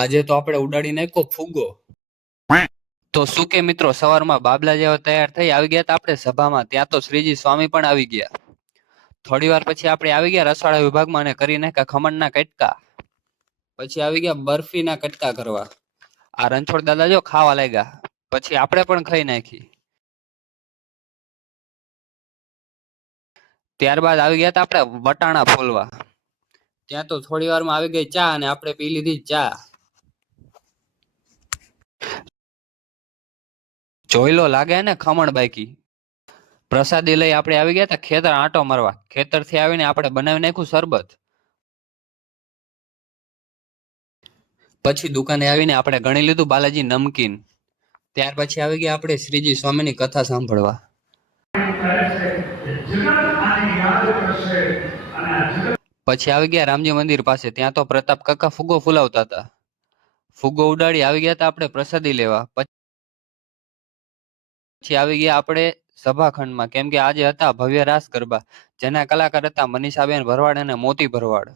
આજે તો આપણે ઉડાડી નાખ્યો ફુગ્ગો. તો શું કે મિત્રો, સવારમાં બાબલા જેવા તૈયાર થઈ આવી ગયા હતા આપણે સભામાં. ત્યાં તો શ્રીજી સ્વામી પણ આવી ગયા. થોડી વાર પછી આપણે આવી ગયા રસોડા વિભાગમાં અને કરી નાખ્યા ખમણના કટકા. પછી આવી ગયા બરફીના કટકા કરવા. આ રણછોડ દાદા જો ખાવા લાગ્યા. પછી આપણે પણ ખાઈ નાખી. ત્યારબાદ આવી ગયા હતા આપણે વટાણા ફોલવા. ત્યાં તો થોડી વારમાં આવી ગઈ ચા અને આપણે પી લીધી ચા. જોઈ લો, લાગે ને ખમણ બાકી. પ્રસાદી લઈ આપણે આવી ગયા હતા ખેતર આંટો મારવા. ખેતરથી આવીને આપણે બનાવી નાખ્યું શરબત. પછી દુકાને આવીને આપણે ગણી લીધું બાલાજી નમકીન. ત્યાર પછી આવી ગયા આપણે શ્રીજી સ્વામીની કથા સાંભળવા. પછી આવી ગયા રામજી મંદિર પાસે. ત્યાં તો પ્રતાપ કાકા ફુગ્ગો ફુલાવતા હતા. ફુગ્ગો ઉડાડી આવી ગયા હતા આપણે પ્રસાદી લેવા. પછી આવી ગયા આપણે સભાખંડમાં, કેમ કે આજે હતા ભવ્ય રાસ ગરબા, જેના કલાકાર હતા મનીષાબેન ભરવાડ અને મોતી ભરવાડ.